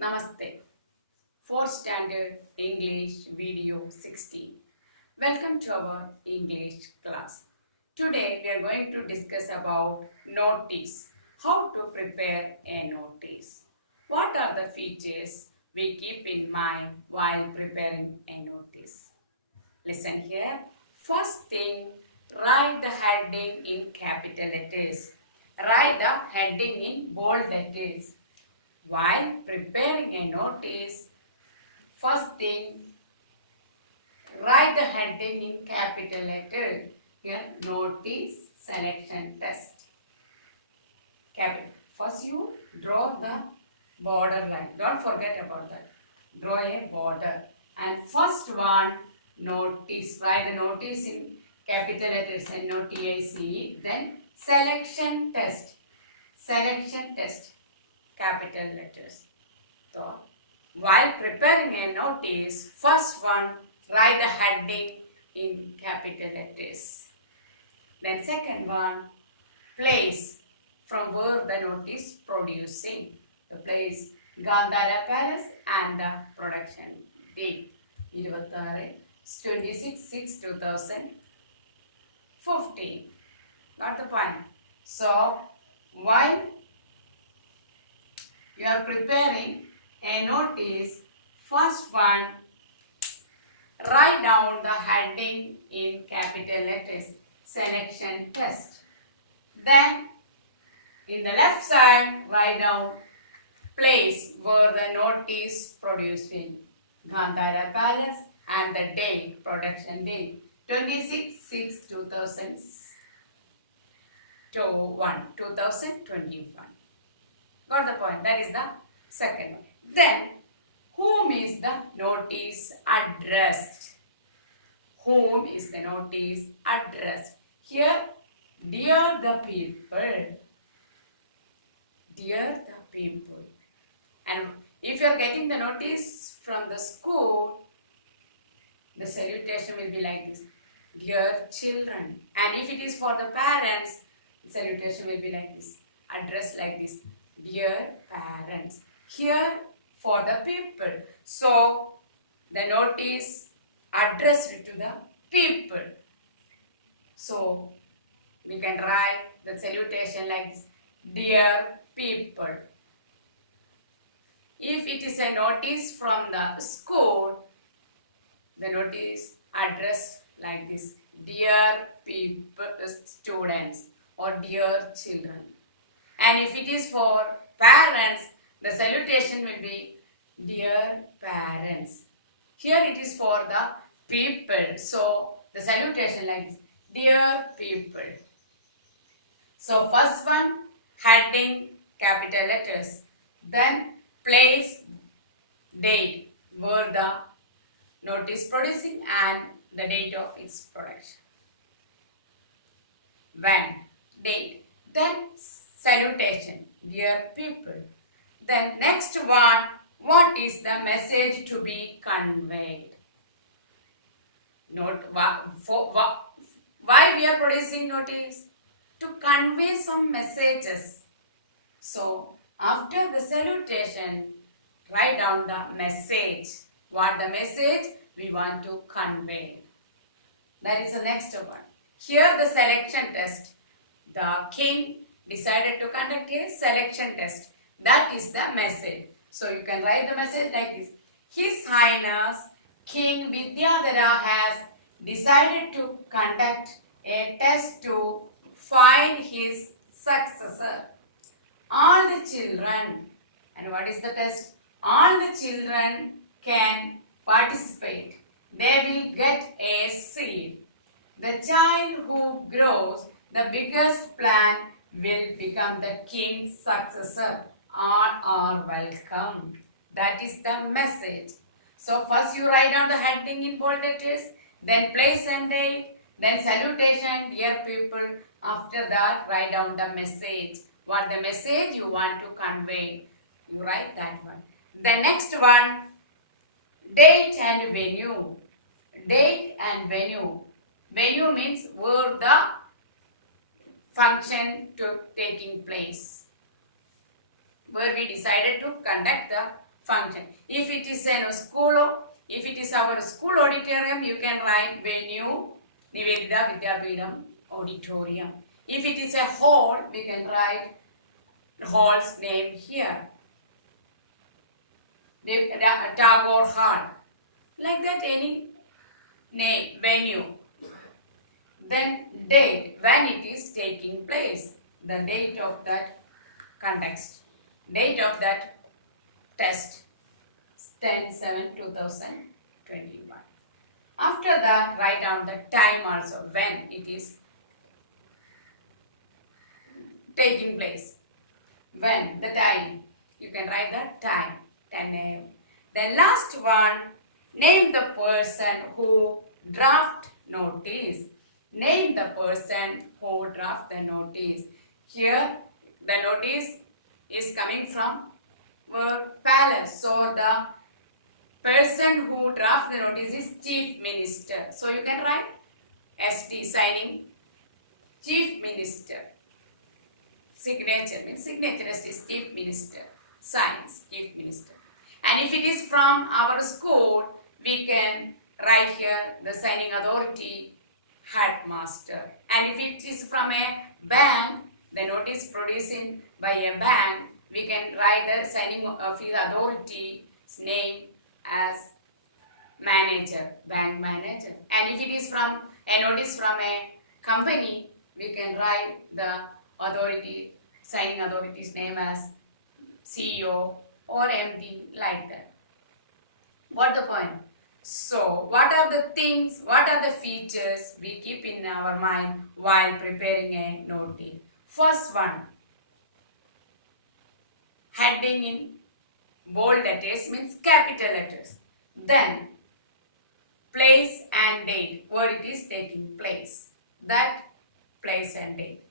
Namaste. 4th Standard English Video 16. Welcome to our English class. Today we are going to discuss about notice. How to prepare a notice. What are the features we keep in mind while preparing a notice? Listen here. First thing, write the heading in capital letters. Write the heading in bold letters. While preparing a notice, first thing, write the heading in capital letter. Here, notice selection test. Capital. First you draw the border line. Don't forget about that. Draw a border. And first one, notice. Write the notice in capital letters, N-O-T-I-C-E. Then selection test. Selection test. Capital letters. So, while preparing a notice, first one, write the heading in capital letters. Then second one, place from where the notice producing. The place, Gandhara Palace, and the production date, 26/6/2015. Got the point? So, while you are preparing a notice, first one, write down the heading in capital letters, selection test. Then in the left side, write down place where the notice producing, Gandhara Palace, and the date, production date, 26/6/2021. Got the point? That is the second one. Then, whom is the notice addressed? Whom is the notice addressed? Here, dear the people. Dear the people. And if you are getting the notice from the school, the salutation will be like this. Dear children. And if it is for the parents, the salutation will be like this. Address like this. Dear parents. Here for the people. So, the notice addressed to the people. So, we can write the salutation like this. Dear people. If it is a notice from the school, the notice addressed like this. Dear people, students, or dear children. And if it is for parents, the salutation will be dear parents. Here it is for the people. So, the salutation like this. Dear people. So, first one, heading, capital letters. Then, place, date, where the notice producing and the date of its production. When, date. Then, salutation, dear people. Then next one, what is the message to be conveyed? Note why we are producing notice? To convey some messages. So, after the salutation, write down the message. What the message we want to convey. That is the next one. Here the selection test. The king decided to conduct a selection test. That is the message. So you can write the message like this. His Highness King Vidyadhara has decided to conduct a test to find his successor. All the children, and what is the test? All the children can participate. They will get a seed. The child who grows the biggest plant will become the king's successor. All are welcome. That is the message. So first you write down the heading in bold letters, then place and date, then salutation, dear people. After that, write down the message. What the message you want to convey. You write that one. The next one, date and venue. Date and venue. Venue means where the function took taking place. Where we decided to conduct the function. If it is a school, if it is our school auditorium, you can write venue, Nivedita Vidyapeetham auditorium. If it is a hall, we can write hall's name here. Tagore Hall. Like that, any name, venue. Then date, when it is taking place. The date of that context. Date of that test. 10/7/2021. After that, write down the time also, when it is taking place. When, the time. You can write the time, 10 a.m. The last one, name the person who draft notice. Name the person who draft the notice. Here, the notice is coming from palace. So, the person who draft the notice is Chief Minister. So, you can write ST signing Chief Minister. Signature means signature is Chief Minister. Signs Chief Minister. And if it is from our school, we can write here the signing authority Headmaster. And if it is from a bank, the notice produced by a bank, we can write the signing office authority's name as manager, bank manager. And if it is from a notice from a company, we can write the authority, signing authority's name as CEO or MD, like that. What the point? So, what are the things, what are the features we keep in our mind while preparing a notice? First one, heading in bold letters means capital letters. Then, place and date, where it is taking place. That place and date.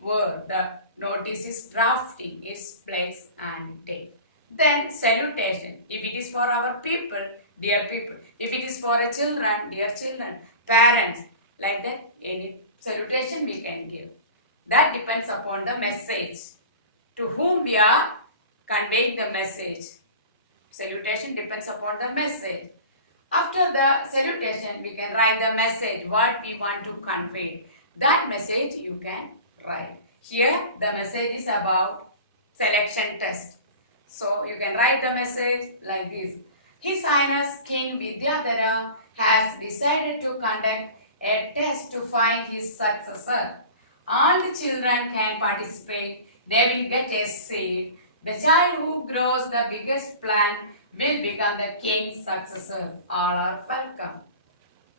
Where the notice is drafting is place and date. Then, salutation. If it is for our people, dear people. If it is for a children, dear children, parents, like that, any salutation we can give. That depends upon the message. To whom we are conveying the message. Salutation depends upon the message. After the salutation, we can write the message, what we want to convey. That message you can write. Here, the message is about selection test. So, you can write the message like this. His Highness King Vidyadhara has decided to conduct a test to find his successor. All the children can participate. They will get a seat. The child who grows the biggest plant will become the king's successor. All are welcome.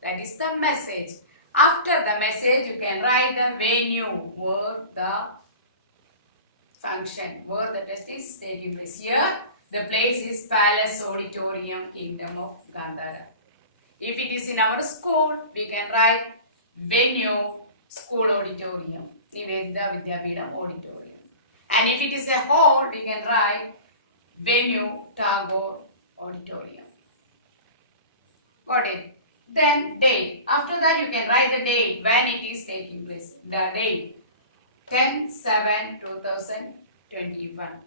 That is the message. After the message, you can write the venue where the function, where the test is taking place. Here, the place is Palace Auditorium, Kingdom of Gandhara. If it is in our school, we can write venue, school auditorium, Nivedita Vidyapeetham auditorium. And if it is a hall, we can write venue, Tagore auditorium. Got it? Then date. After that, you can write the date when it is taking place. The date, 10/7/2021.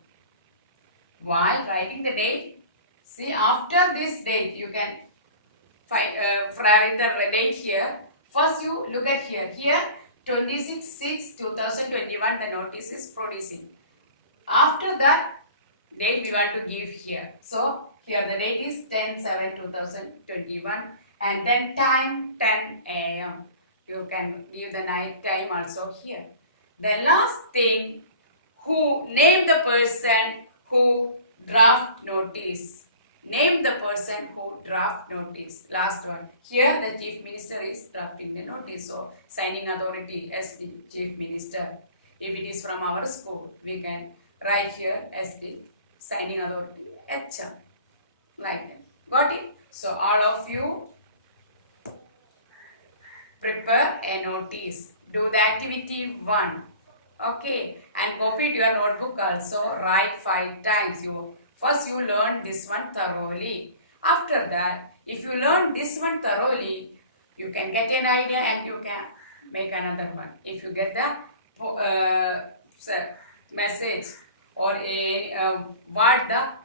While writing the date, see, after this date, you can write the date here. First, you look at here. Here, 26/6/2021, the notice is producing. After that, date we want to give here. So, here the date is 10/7/2021 and then time 10 a.m. You can give the night time also here. The last thing, name the person who draft notice. Name the person who draft notice. Last one. Here the Chief Minister is drafting the notice. So, signing authority as the Chief Minister. If it is from our school, we can write here as the signing authority HR. Like that. Got it? So, all of you prepare a notice. Do the activity 1. Okay, and copy your notebook also. Write 5 times. First you learn this one thoroughly. After that, if you learn this one thoroughly, you can get an idea and you can make another one. If you get the message or what the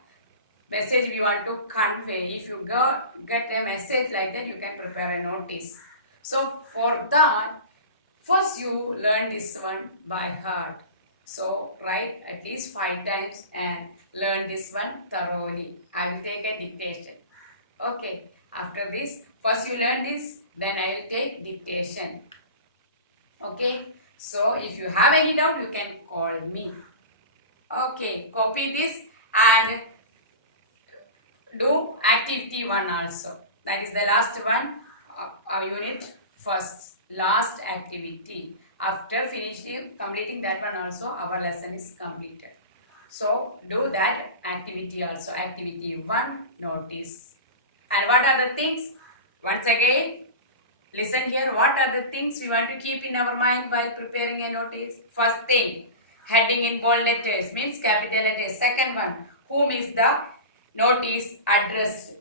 message we want to convey. If you get a message like that, you can prepare a notice. So for that, first you learn this one by heart. So write at least 5 times and learn this one thoroughly. I will take a dictation. Okay. After this, first you learn this, then I will take dictation. Okay. So if you have any doubt, you can call me. Okay. Copy this and do activity 1 also. That is the last one, our unit first, last activity. After completing that one also, our lesson is completed. So do that activity also. Activity 1, notice. And what are the things? Once again, listen here. What are the things we want to keep in our mind while preparing a notice? First thing, heading in bold letters means capital letters. Second one, whom is the notice addressed?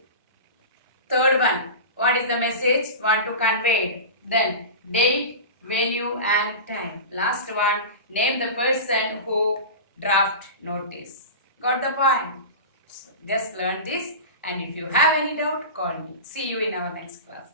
Third one, what is the message want to convey? Then date, venue and time. Last one, name the person who draft notice. Got the point? So just learn this, and if you have any doubt, call me. See you in our next class.